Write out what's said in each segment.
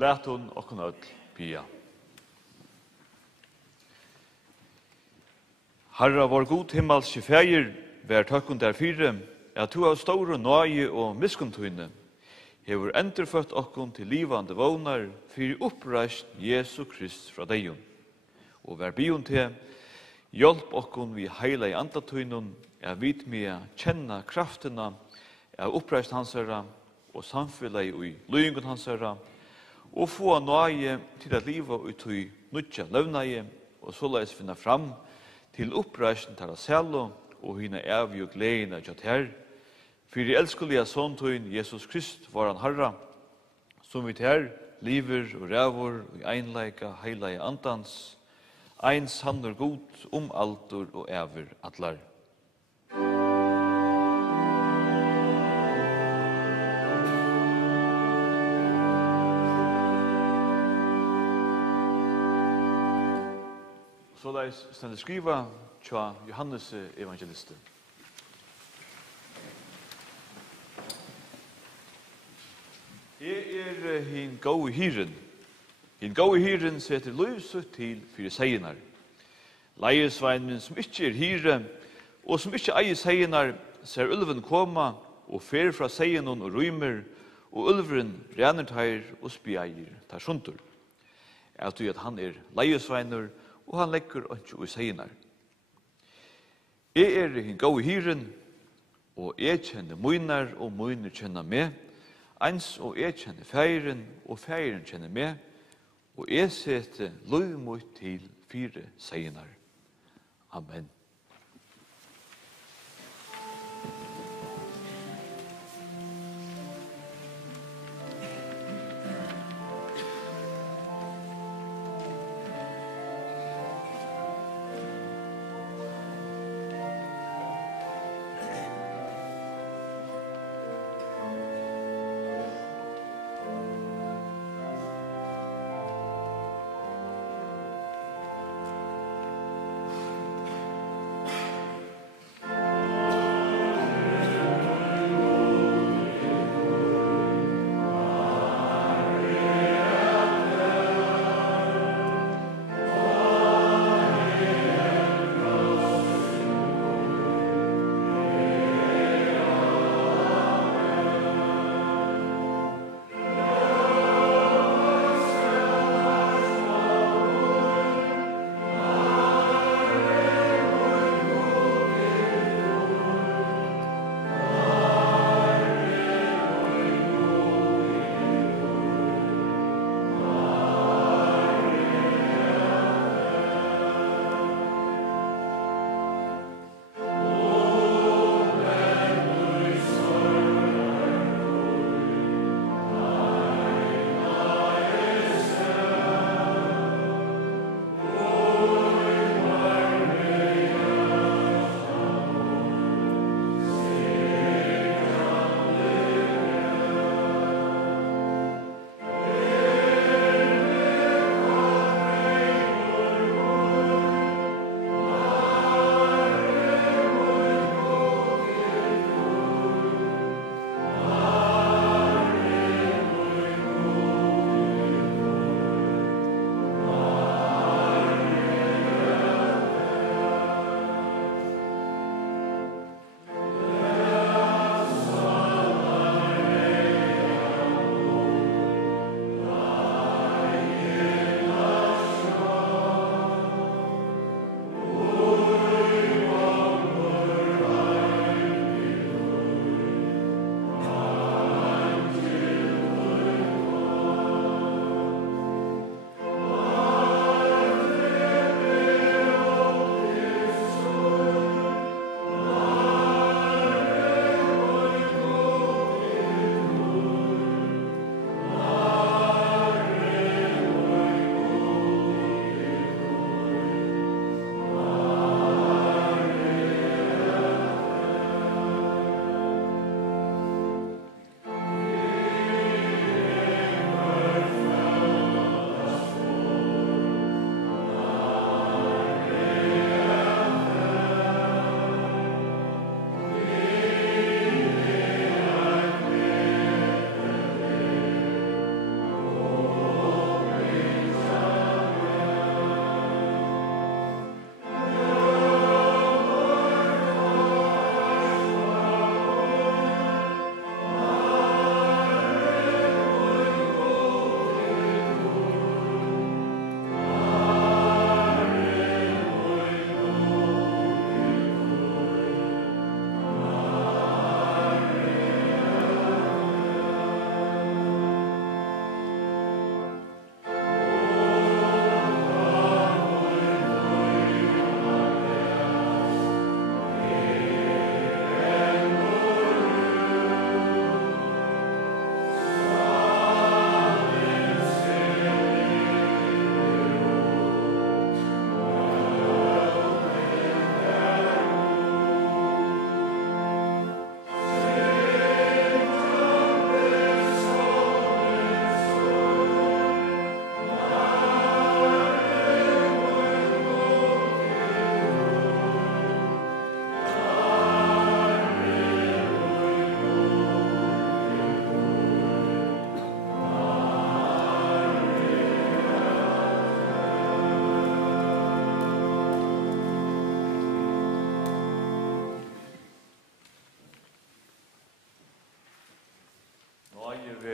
Lät hon och öll pia. Herra vår god himmelske feir, vær takkun der fire, at du av store nøye og miskunntøyne, hever enterfødt okkun til livande vågnar, fyrir oppreist Jesu Krist fra deion. Og vær bion til, hjelp okkun vi heila i andatøynun, jeg vit med kjenna kraftina, av oppreist hansara, og samfellet i løyngun hansara, og få nøye til at livet utøy nutja løvnaie, og såleis finna fram til oppreisen til Selo, og hina evig og gledene til her, for i elskelige såntøyen Jesus Krist var han Herra, som vi her liver og rævor og einleika heilige andans, ein sannur god altor og ever atlar. Så da stender skriva tja Johannes evangeliste. Jeg hin gode hyren. Hin gode hyren setter løvsut til fyrir seinar. Leiersveinen som ikke hyre, og som ikke eier seinar, ser ulven koma, og fer fra seienon og rymer, og ulveren rener teir og spjeier tar suntur. Jeg tror at han leiersveiner, og han legger ikke i seinar. Jeg hin gode hyren, og jeg kjenner munar, og munar kjenner meg, eins og jeg kjenner feiren, og feiren kjenner meg, og jeg setter lov mot til fire seinar. Amen.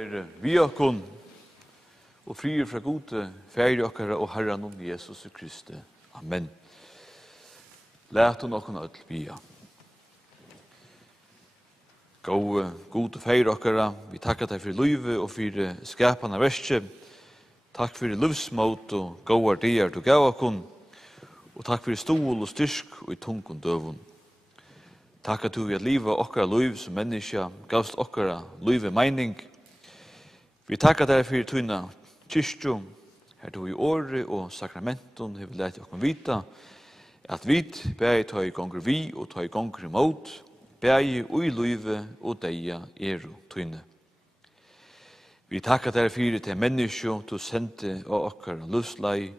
vere vi okkon, og frier fra gode, færi okkara og Herren om Jesus Kristi. Amen. Læt hun okkon öll bia. Gode færi okkara, vi takkar deg for livet og for skapande verset. Takk for livsmåt og gåar dier du gav okkon, og takk for stol og styrk og i tungun døvun. Takk at du vil liva okkara liv som menneska, gavst okkara liv meining. Vi takkar deg for tuna kyrkju, her du i året og sakramentum hefur lært okkon vita, at vi bæði ta i gonger vi og ta i gonger imot, bæði ui live og deia eru tuna. Vi takkar deg for til menneska du sendte og okkara livslei,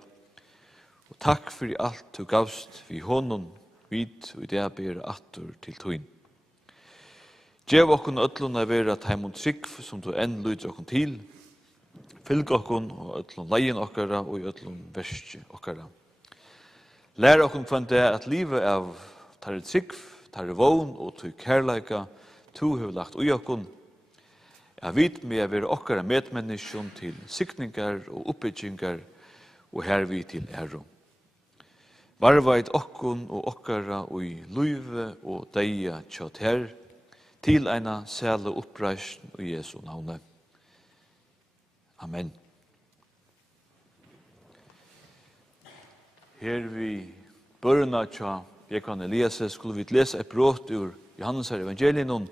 og takk for alt du gavst vi honom, vit og det ber attur til tøyn. Gjev okkon öllun að vera tæmund trygg som du enn lyder okkon til. Fylg okkon og öllun leien okkara og öllun verski okkara. Lær okkon kvann det at livet av tarri trygg, tarri vogn og tøy kærleika tu hefur lagt ui okkon. Jeg vit med å være okkara medmenneskjon til sikningar og oppbyggingar og hervi til æro. Varveit okkon og okkara og i luive og deia tjått her, til eina sæle oppreisn og Jesu navne. Amen. Her vi børna tja Jekvan Elias skulle vi lese et brot ur Johannes evangelien,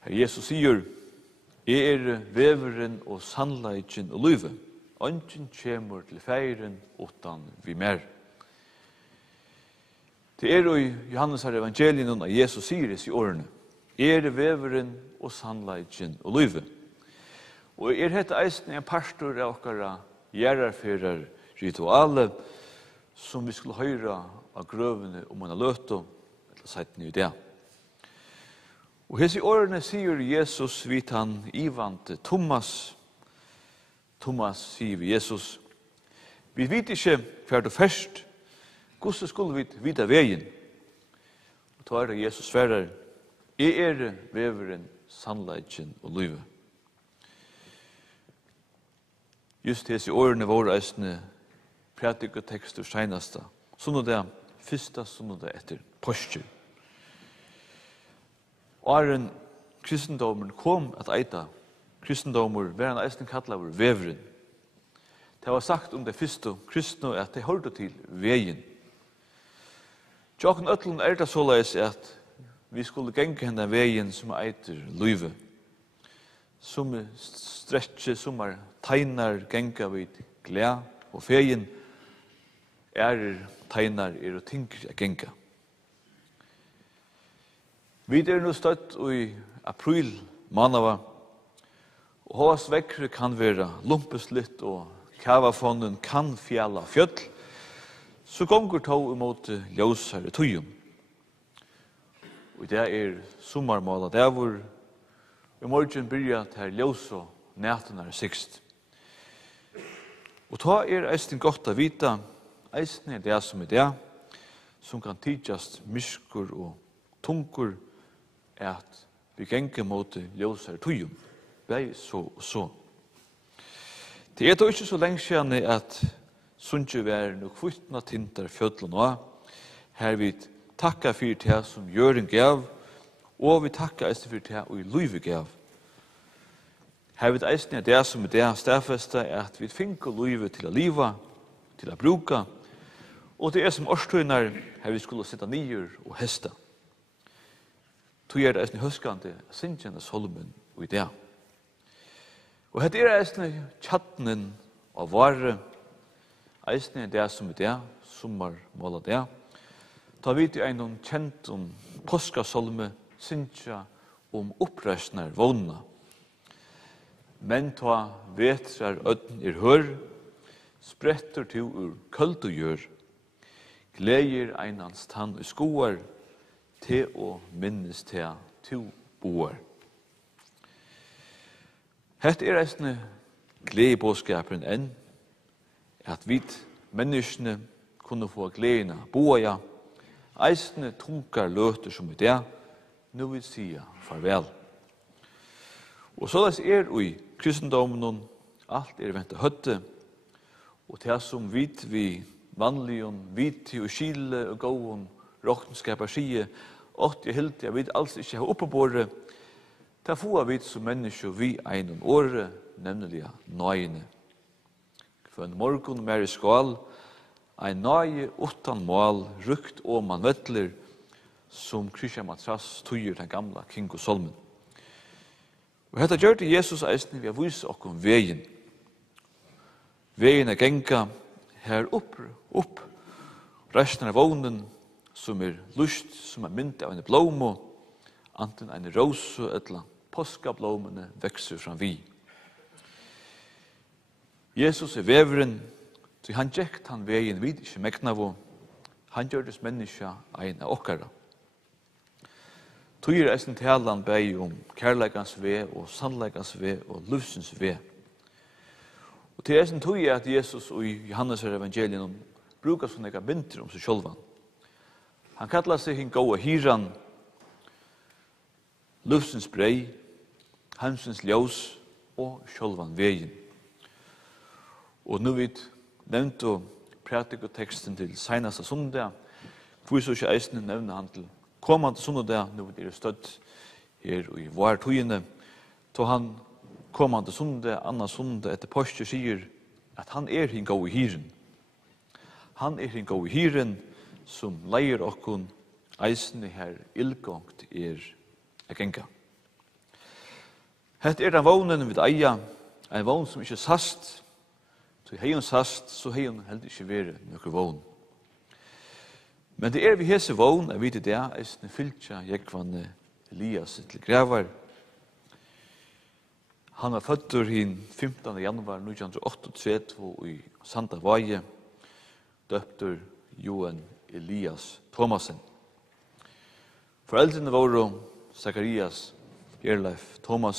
her Jesus sier, «Jeg veveren og sannleiken og luive, ongen kjemur til feiren utan vi mer.» Det i Johannes evangelien at Jesus sier i årene, veveren og sannleiken og luive. Og hette eisen en pastor av okkara gjerarferar rituale, som vi skulle høyra av grøvene om man har løtt og seiten i det. Og hese årene sier Jesus vidt han ivante Thomas. Thomas sier vi Jesus, vi vet ikke hver du først, hvordan skulle vi vite veien? Og da det Jesus svarer, jeg veveren, sannleiken og livet. Just hese årene våre eisne prædik og tekster seneste. Sånn det første, sånn det etter påskjør. Åren kristendommen kom at eita, kristendommer var en eisen kallet over veveren. Det var sagt om det første kristne at det hørte til veien. Tjokken øtlen det såleis at vi skulle genge henne veien som eiter løyve. Som stretche, som tegnar genga vid gled og feien, tegnar og tinkr genga. Vi nå støtt i april månava, og hos vekkere kan være lumpeslitt og kavafonden kan fjalla fjøll, så gonger tog imot ljósare tøyum. Og det sommarmåla, det hvor i morgen byrja til ljós og nætunar sikst. Og ta eisen godt å vita, eisen det som det, som kan tidjast myskur og tungur, at vi genger mot ljósare tøyum. Bei så og så. Det da ikke så lenge siden at sunnkje vær nok futtna tintar fjøtlen og her vi takka for det som Jørgen gav, og vi takka eisen for det og i Løyve gav. Her vi eisen det som det stedfeste at vi finker Løyve til å liva, til å bruka, og det som årstøyner her vi skulle sitte nyer og hesta. Tog det eisen høskande sinnkjennes holmen og i det. Og hette eisen tjattnen av vare, eisen det som det, sommarmåla det. Ta vi til en kjent om påskasolme, sinja om oppreisner vågna. Men ta vetrar ødden hør, spretter til ur kølt og gjør, gleder einans tann i skoar, til å minnes til to boar. Hette eisne glede bådskapen enn, at vi menneskene kunne få gleden av boa, eisne tunkar løter som i det, nå vil sia farvel. Og så i kristendommen alt ventet høtte, og det som vi vanlige, vit og skile og gåen, råkenskaper skje, åtte helt, jeg vet alls ikke ha oppe på det, ta få vi som mennesker vi en åre, nemlig nøyene. For en morgen mer i skål, ein nøye utan mål, rukt og man vettler, som Christian Matras tøyer den gamla King og Solmen. Og dette gjør det Jesus eisen vi har vist okkom veien. Veien genga her opp, resten av vognen som lust, som mynt av en blåmo, anten en rose eller påskablåmene vekser fram vi. Jesus veveren, så han gjekt han veien vid ikke meknavo, han gjør des menneska ein av okkara. Tøyer eisen talan bei kærleikans ve og sannleikans ve og livsens ve. Og til eisen tøyer at Jesus og Johannes evangelien brukar sånne ega binter seg sjølvan. Han kallar seg hin gåa hiran, livsens brei, hansens ljós og sjølvan vegin. Og nu vid nevnt og pratikoteksten til seinasta sundag, hvor så ikke eisen nevner han til kommande sundag, nu vid støtt her i vår tøyene, så han kommande sundag, anna sundag, etter påske sier at han hin gåa hiren. Han hin gåa hiren, som leier okkon eisne her ildgångt a genga. Hett den vognen vid eia, en vogn som ikke sast, så hei hun sast, så hei hun heldig ikke vere nokre vogn. Men det vi hese vogn, jeg vet det, eisne fyltja jekvanne Elias til gravar. Han var fødder hin 15. januar 1938 i Santa Vaje, døpter Johan Elias Thomasen. Foreldrene var Zacharias Gerleif Thomas